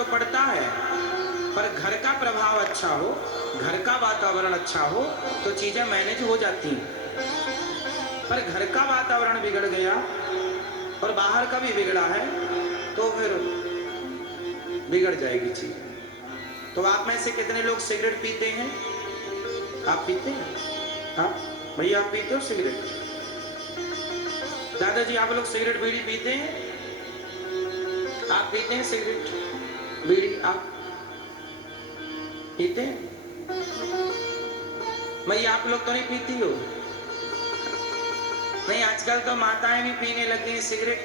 तो पड़ता है, पर घर का प्रभाव अच्छा हो, घर का वातावरण अच्छा हो तो चीजें मैनेज हो जाती हैं। पर घर का वातावरण बिगड़ गया और बाहर का भी बिगड़ा है तो फिर बिगड़ जाएगी चीज। तो आप में से कितने लोग सिगरेट पीते हैं? आप पीते हैं? हाँ भैया, आप पीते हो सिगरेट? दादाजी, आप लोग सिगरेट बीड़ी पीते हैं? आप पीते हैं सिगरेट बीड़ी? आप पीते हैं? भैया, आप लोग तो नहीं पीती हो? नहीं, आजकल तो माताएं भी पीने लगी हैं सिगरेट।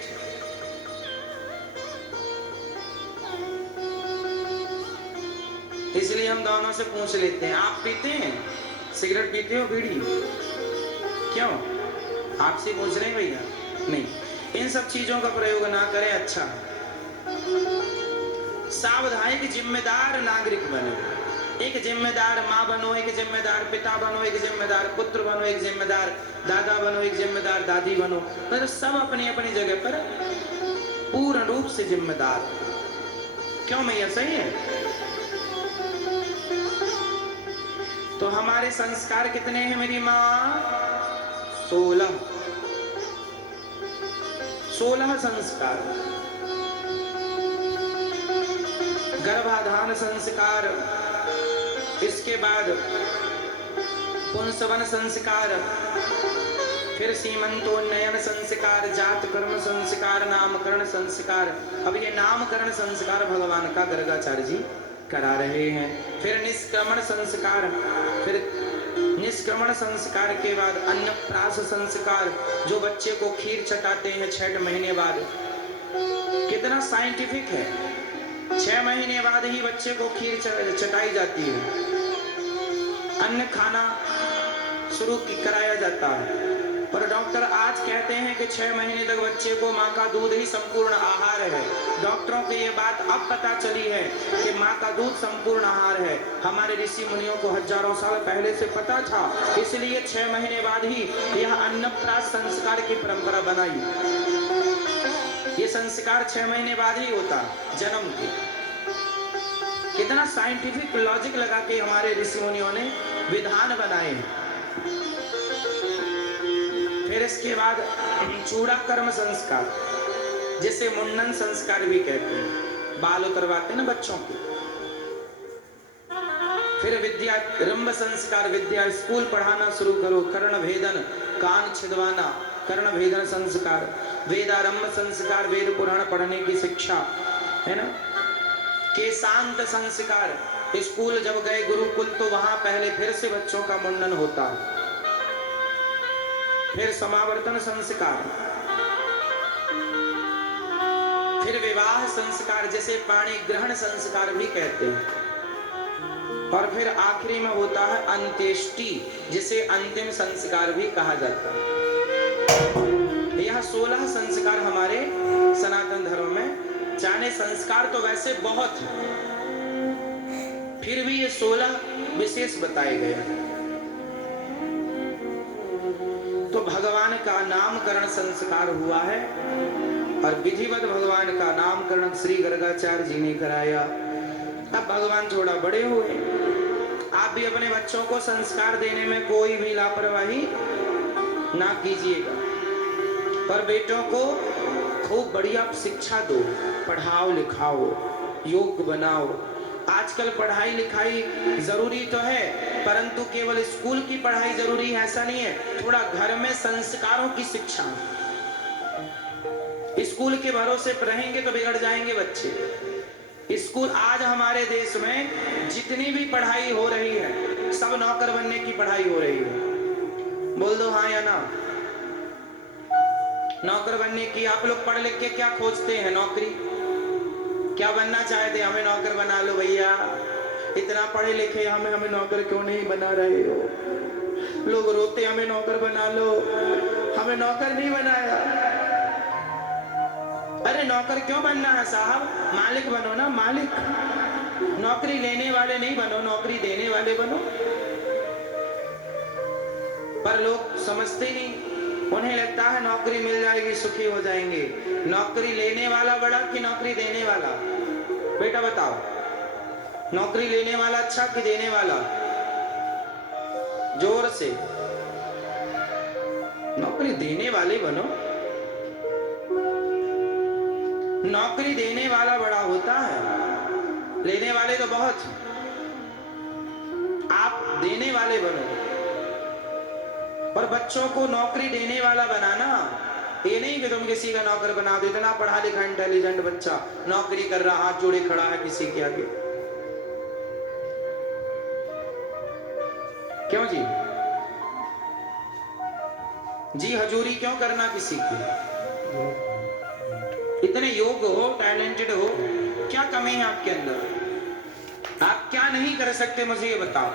इसलिए हम दोनों से पूछ लेते हैं, आप पीते हैं सिगरेट? पीते हो बीड़ी? क्यों? आपसे पूछ रहे हैं भैया। नहीं, इन सब चीजों का प्रयोग ना करें, अच्छा। सावधानी, जिम्मेदार नागरिक बनो। एक जिम्मेदार माँ बनो, एक जिम्मेदार पिता बनो, एक जिम्मेदार पुत्र बनो, एक जिम्मेदार दादा बनो, एक जिम्मेदार दादी बनो। पर सब अपनी अपनी जगह पर पूर्ण रूप से जिम्मेदार। क्यों भैया, सही है? तो हमारे संस्कार कितने हैं मेरी माँ? 16 संस्कार। गर्भाधान संस्कार, इसके बाद पुंसवन संस्कार, फिर सीमंतोन्नयन संस्कार, जात कर्म संस्कार, नामकरण संस्कार। अब ये नामकरण संस्कार भगवान का गर्गाचार्य जी करा रहे हैं। फिर निष्क्रमण संस्कार, फिर निष्क्रमण संस्कार के बाद अन्नप्राश संस्कार, जो बच्चे को खीर चटाते हैं 6 महीने बाद। कितना साइंटिफिक है, 6 महीने बाद ही बच्चे को खीर चटाई जाती है, अन्न खाना शुरू कराया जाता है। पर डॉक्टर आज कहते हैं कि 6 महीने तक बच्चे को माँ का दूध ही संपूर्ण आहार है। डॉक्टरों को ये बात अब पता चली है कि माँ का दूध संपूर्ण आहार है। हमारे ऋषि मुनियों को हजारों साल पहले से पता था, इसलिए 6 महीने बाद ही यह अन्नप्राश संस्कार की परंपरा बनाई। ये संस्कार 6 महीने बाद ही होता, जन्म के। कितना साइंटिफिक लॉजिक लगा के हमारे ऋषि मुनियों ने विधान बनाए हैं। फिर इसके बाद चूड़ा कर्म संस्कार, जिसे मुंडन संस्कार भी कहते हैं, बाल उतरवाते हैं ना बच्चों के। फिर विद्या रंभ संस्कार, विद्या स्कूल पढ़ाना शुरू करो, कर्ण भेदन, कान छिदवाना, कर्ण भेदन संस्कार। वेदारंभ संस्कार, वेद पुराण पढ़ने की शिक्षा, है ना। केशांत संस्कार, स्कूल जब गए गुरुकुल तो वहां पहले फिर से बच्चों का मुंडन होता है। फिर समावर्तन संस्कार, फिर विवाह संस्कार, जिसे पाणी ग्रहण संस्कार भी कहते हैं। और फिर आखिरी में होता है अंत्येष्टि, जिसे अंतिम संस्कार भी कहा जाता है। यह 16 संस्कार हमारे सनातन धर्म में, जाने संस्कार तो वैसे बहुत हैं, फिर भी ये 16 विशेष बताए गए हैं। तो भगवान का नामकरण संस्कार हुआ है और विधिवत भगवान का नामकरण श्री गर्गाचार्य जी ने कराया। अब भगवान थोड़ा बड़े हुए, आप भी अपने बच्चों को संस्कार देने में कोई भी लापरवाही ना कीजिएगा, पर बेटों को खूब बढ़िया शिक्षा दो, पढ़ाओ लिखाओ, योग्य बनाओ। आजकल पढ़ाई लिखाई जरूरी तो है, परंतु केवल स्कूल की पढ़ाई जरूरी है ऐसा नहीं है, थोड़ा घर में संस्कारों की शिक्षा। स्कूल के भरोसे पर रहेंगे तो बिगड़ जाएंगे बच्चे। स्कूल आज हमारे देश में जितनी भी पढ़ाई हो रही है, सब नौकर बनने की पढ़ाई हो रही है। बोल दो हाँ या ना। नौकर बनने की। आप लोग पढ़ लिख के क्या खोजते हैं? नौकरी। क्या बनना चाहते? हमें नौकर बना लो भैया, इतना पढ़े लिखे, हमें नौकर क्यों नहीं बना रहे हो? लोग रोते, हमें नौकर बना लो, हमें नौकर नहीं बनाया। अरे नौकर क्यों बनना है साहब? मालिक बनो ना, मालिक। नौकरी लेने वाले नहीं बनो, नौकरी देने वाले बनो। पर लोग समझते नहीं, उन्हें लगता है नौकरी मिल जाएगी सुखी हो जाएंगे। नौकरी लेने वाला बड़ा कि नौकरी देने वाला? बेटा बताओ, नौकरी लेने वाला अच्छा कि देने वाला? जोर से। नौकरी देने वाले बनो। नौकरी देने वाला बड़ा होता है, लेने वाले तो बहुत। आप देने वाले बनो। और बच्चों को नौकरी देने वाला बनाना, ये नहीं कि तुम किसी का नौकर बना दो। इतना पढ़ा लिखा इंटेलिजेंट बच्चा नौकरी कर रहा, हाथ जोड़े खड़ा है किसी के आगे। क्यों जी? जी हजूरी क्यों करना किसी की? इतने योग्य हो, टैलेंटेड हो, क्या कमी है आपके अंदर? आप क्या नहीं कर सकते मुझे ये बताओ।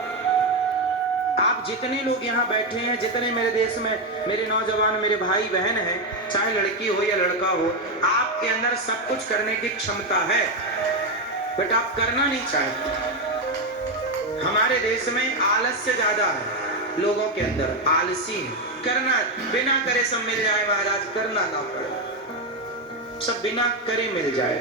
आप जितने लोग यहाँ बैठे हैं, जितने मेरे देश में मेरे नौजवान, मेरे भाई बहन हैं, चाहे लड़की हो या लड़का हो, आपके अंदर सब कुछ करने की क्षमता है, बट आप करना नहीं चाहते। हमारे देश में आलस्य ज्यादा है, लोगों के अंदर आलसी है। करना बिना करे सब मिल जाए महाराज, करना ना पड़े, सब बिना करे मिल जाए।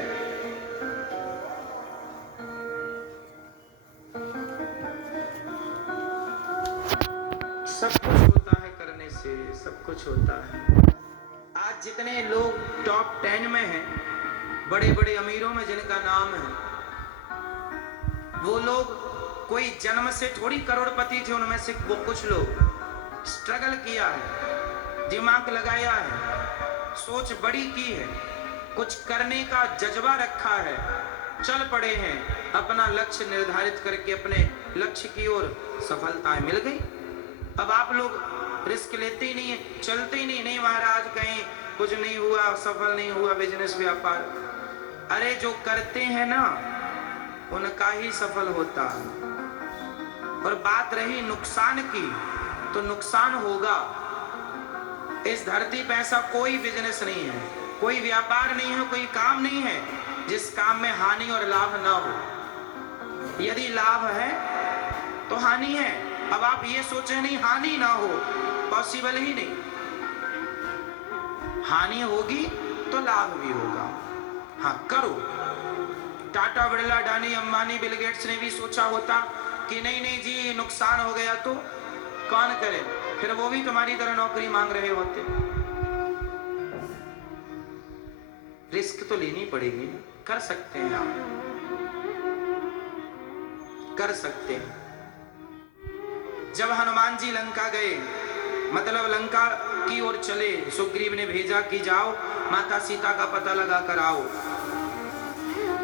सब कुछ होता है करने से, सब कुछ होता है। आज जितने लोग टॉप 10 में हैं, बड़े बड़े अमीरों में जिनका नाम है, वो लोग कोई जन्म से थोड़ी करोड़पति थे। उनमें से वो कुछ लोग स्ट्रगल किया है, दिमाग लगाया है, सोच बड़ी की है, कुछ करने का जज्बा रखा है, चल पड़े हैं, अपना लक्ष्य निर्धारित करके अपने लक्ष्य की ओर सफलताएं मिल गई। अब आप लोग रिस्क लेते ही नहीं है, चलते ही नहीं। नहीं महाराज, कहीं कुछ नहीं हुआ, सफल नहीं हुआ बिजनेस व्यापार। अरे जो करते हैं ना, उनका ही सफल होता है। और बात रही नुकसान की, तो नुकसान होगा। इस धरती पे ऐसा कोई बिजनेस नहीं है, कोई व्यापार नहीं है, कोई काम नहीं है जिस काम में हानि और लाभ ना हो। यदि लाभ है तो हानि है। अब आप ये सोचे नहीं हानि ना हो, पॉसिबल ही नहीं। हानि होगी तो लाभ भी होगा। हाँ करो। टाटा, बिरला, अडानी, अंबानी, बिल गेट्स ने भी सोचा होता कि नहीं नहीं जी नुकसान हो गया तो कौन करे, फिर वो भी तुम्हारी तरह नौकरी मांग रहे होते। रिस्क तो लेनी पड़ेगी। कर सकते हैं आप, कर सकते हैं। जब हनुमान जी लंका गए, मतलब लंका की ओर चले, सुग्रीव ने भेजा कि जाओ माता सीता का पता लगा कर आओ।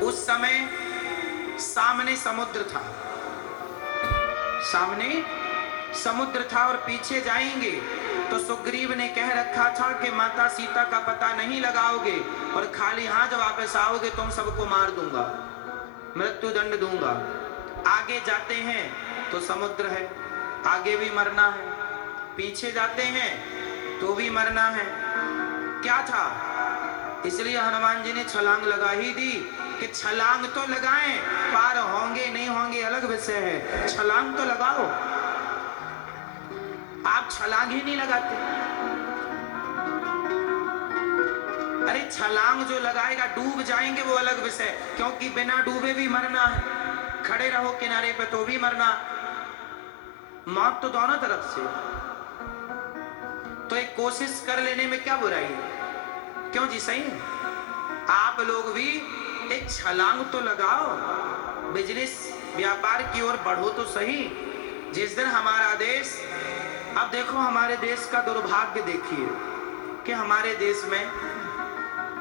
उस समय सामने समुद्र था, सामने समुद्र था और पीछे जाएंगे तो सुग्रीव ने कह रखा था कि माता सीता का पता नहीं लगाओगे और खाली हाथ वापस आओगे तुम सबको मार दूंगा, मृत्यु दंड दूंगा। आगे जाते हैं तो समुद्र है, आगे भी मरना है, पीछे जाते हैं तो भी मरना है। क्या था? इसलिए हनुमान जी ने छलांग लगा ही दी कि छलांग तो लगाएं, पार होंगे नहीं होंगे अलग विषय है, छलांग तो लगाओ। आप छलांग ही नहीं लगाते। अरे छलांग जो लगाएगा डूब जाएंगे वो अलग विषय, क्योंकि बिना डूबे भी मरना है, खड़े रहो किनारे पे तो भी मरना। मौत तो दोनों तरफ से, तो एक कोशिश कर लेने में क्या बुराई है? क्यों जी, सही है। आप लोग भी एक छलांग तो लगाओ, बिजनेस व्यापार की ओर बढ़ो तो सही। जिस दिन हमारा देश, अब देखो हमारे देश का दुर्भाग्य देखिए कि हमारे देश में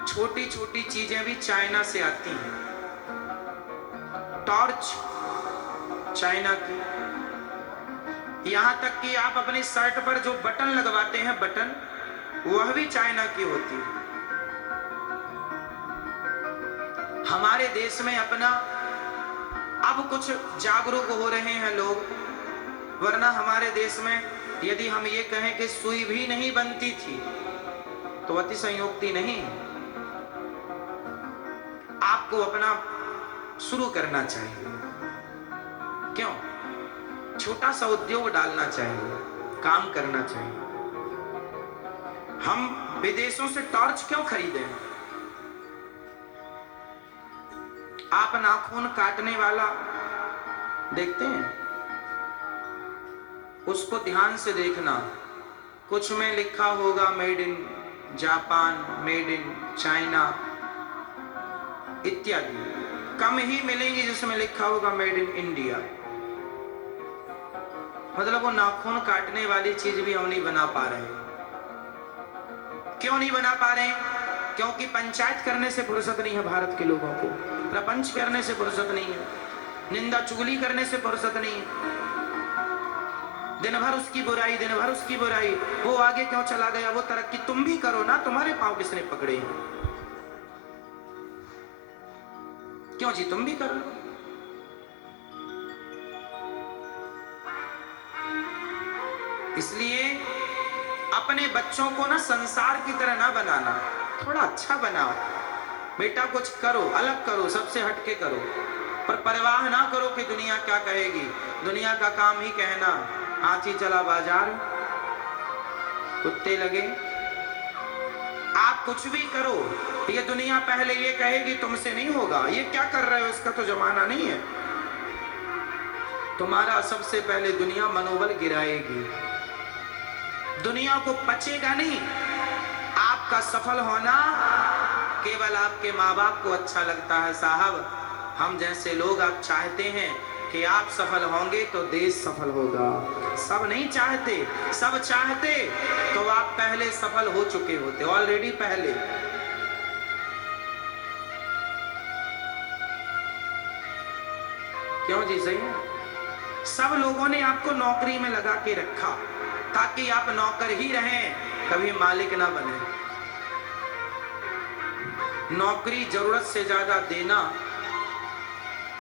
छोटी छोटी चीजें भी चाइना से आती हैं। टॉर्च चाइना की, यहां तक कि आप अपने शर्ट पर जो बटन लगवाते हैं, बटन, वह भी चाइना की होती है। हमारे देश में अपना अब कुछ जागरूक हो रहे हैं लोग, वरना हमारे देश में यदि हम ये कहें कि सुई भी नहीं बनती थी तो अति संयोक्ति नहीं। आपको अपना शुरू करना चाहिए। क्यों? छोटा सा उद्योग डालना चाहिए, काम करना चाहिए। हम विदेशों से टॉर्च क्यों खरीदें? आप नाखून काटने वाला देखते हैं, उसको ध्यान से देखना। कुछ में लिखा होगा made in Japan, made in China इत्यादि। कम ही मिलेंगे जिसमें लिखा होगा मेड इन इंडिया। मतलब वो नाखून काटने वाली चीज भी हम नहीं बना पा रहे। क्यों नहीं बना पा रहे? क्योंकि पंचायत करने से फुर्सत नहीं है भारत के लोगों को, प्रपंच करने से फुर्सत नहीं है, निंदा चुगली करने से फुर्सत नहीं है। दिन भर उसकी बुराई, दिन भर उसकी बुराई। वो आगे क्यों चला गया, वो तरक्की तुम भी करो ना, तुम्हारे पांव किसने पकड़े? क्यों जी, तुम भी करो। इसलिए अपने बच्चों को ना संसार की तरह ना बनाना, थोड़ा अच्छा बनाओ। बेटा कुछ करो, अलग करो, सबसे हटके करो, पर परवाह ना करो कि दुनिया क्या कहेगी। दुनिया का काम ही कहना, हाथी चला बाजार कुत्ते लगे। आप कुछ भी करो, ये दुनिया पहले ये कहेगी तुमसे नहीं होगा, ये क्या कर रहे हो, इसका तो जमाना नहीं है। तुम्हारा सबसे पहले दुनिया मनोबल गिराएगी। दुनिया को पचेगा नहीं। आपका सफल होना केवल आपके माँ बाप को अच्छा लगता है। साहब, हम जैसे लोग आप चाहते हैं कि आप सफल होंगे तो देश सफल होगा। सब नहीं चाहते, सब चाहते तो आप पहले सफल हो चुके होते, ऑलरेडी पहले। क्यों जी, सही है। सब लोगों ने आपको नौकरी में लगा के रखा ताकि आप नौकर ही रहें, कभी मालिक ना बने। नौकरी जरूरत से ज्यादा देना